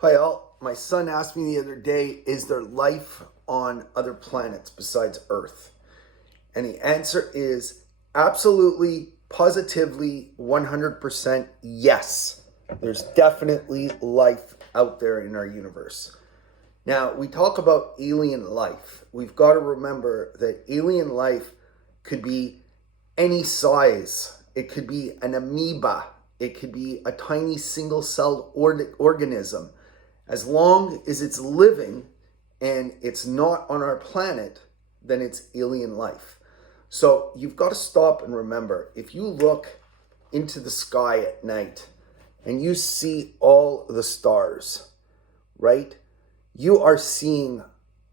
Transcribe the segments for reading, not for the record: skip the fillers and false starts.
Hi all. My son asked me the other day, is there life on other planets besides Earth? And the answer is absolutely, positively, 100% yes. There's definitely life out there in our universe. Now, we talk about alien life. We've got to remember that alien life could be any size. It could be an amoeba. It could be a tiny single-celled organism. As long as it's living and it's not on our planet, then it's alien life. So you've got to stop and remember, if you look into the sky at night and you see all the stars, right? You are seeing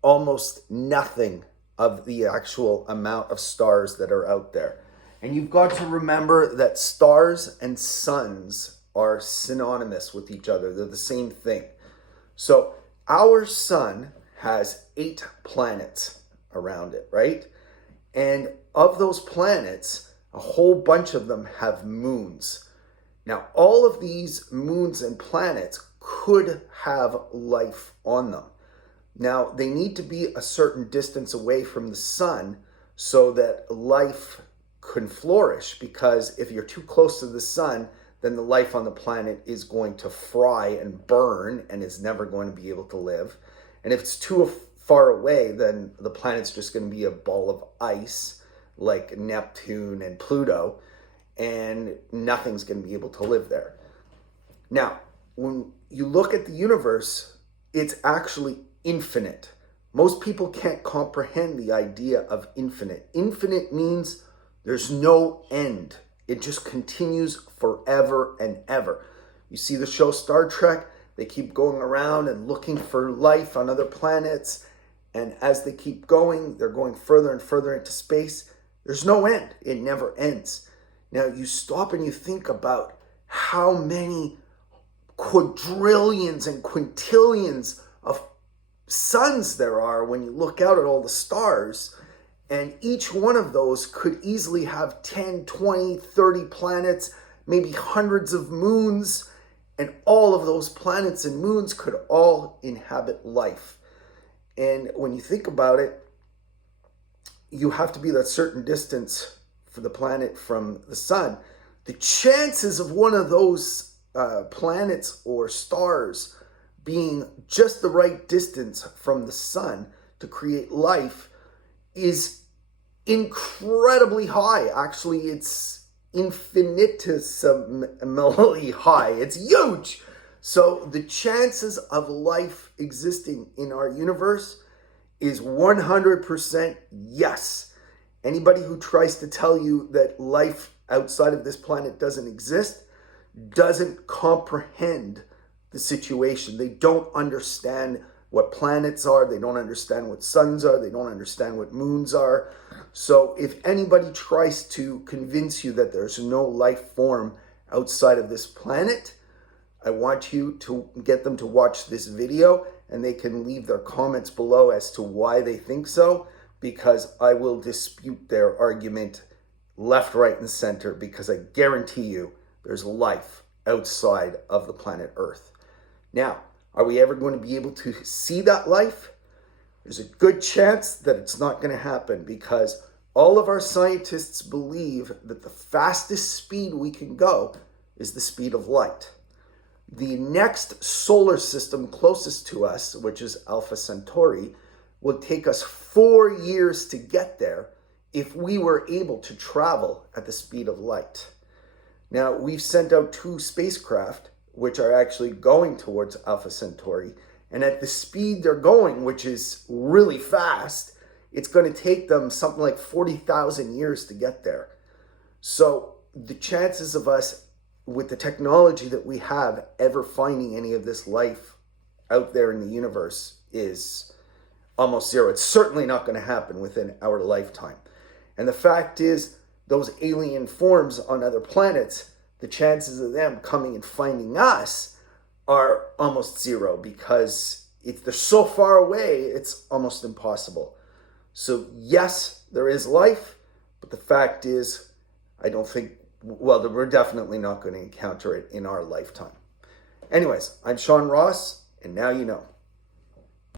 almost nothing of the actual amount of stars that are out there. And you've got to remember that stars and suns are synonymous with each other. They're the same thing. So our sun has 8 planets around it, right? And of those planets, a whole bunch of them have moons. Now, all of these moons and planets could have life on them. Now, they need to be a certain distance away from the sun so that life can flourish, because if you're too close to the sun, then the life on the planet is going to fry and burn and is never going to be able to live. And if it's too far away, then the planet's just going to be a ball of ice like Neptune and Pluto, and nothing's going to be able to live there. Now, when you look at the universe, it's actually infinite. Most people can't comprehend the idea of infinite. Infinite means there's no end. It just continues forever and ever. You see the show Star Trek, they keep going around and looking for life on other planets. And as they keep going, they're going further and further into space. There's no end. It never ends. Now you stop and you think about how many quadrillions and quintillions of suns there are when you look out at all the stars. And each one of those could easily have 10, 20, 30 planets, maybe hundreds of moons. And all of those planets and moons could all inhabit life. And when you think about it, you have to be that certain distance for the planet from the sun. The chances of one of those planets or stars being just the right distance from the sun to create life is incredibly high. Actually, it's infinitesimally high. It's huge. So the chances of life existing in our universe is 100% yes. Anybody who tries to tell you that life outside of this planet doesn't exist doesn't comprehend the situation. They don't understand what planets are. They don't understand what suns are. They don't understand what moons are. So if anybody tries to convince you that there's no life form outside of this planet, I want you to get them to watch this video, and they can leave their comments below as to why they think so, because I will dispute their argument left, right, and center, because I guarantee you there's life outside of the planet Earth. Now, are we ever going to be able to see that life? There's a good chance that it's not going to happen, because all of our scientists believe that the fastest speed we can go is the speed of light. The next solar system closest to us, which is Alpha Centauri, will take us 4 years to get there if we were able to travel at the speed of light. Now, we've sent out 2 spacecraft, which are actually going towards Alpha Centauri. And at the speed they're going, which is really fast, it's going to take them something like 40,000 years to get there. So the chances of us, with the technology that we have, ever finding any of this life out there in the universe is almost zero. It's certainly not going to happen within our lifetime. And the fact is, those alien forms on other planets, the chances of them coming and finding us are almost zero, because they're so far away, it's almost impossible. So yes, there is life, but the fact is, I don't think, we're definitely not going to encounter it in our lifetime. Anyways, I'm Sean Ross, And now you know.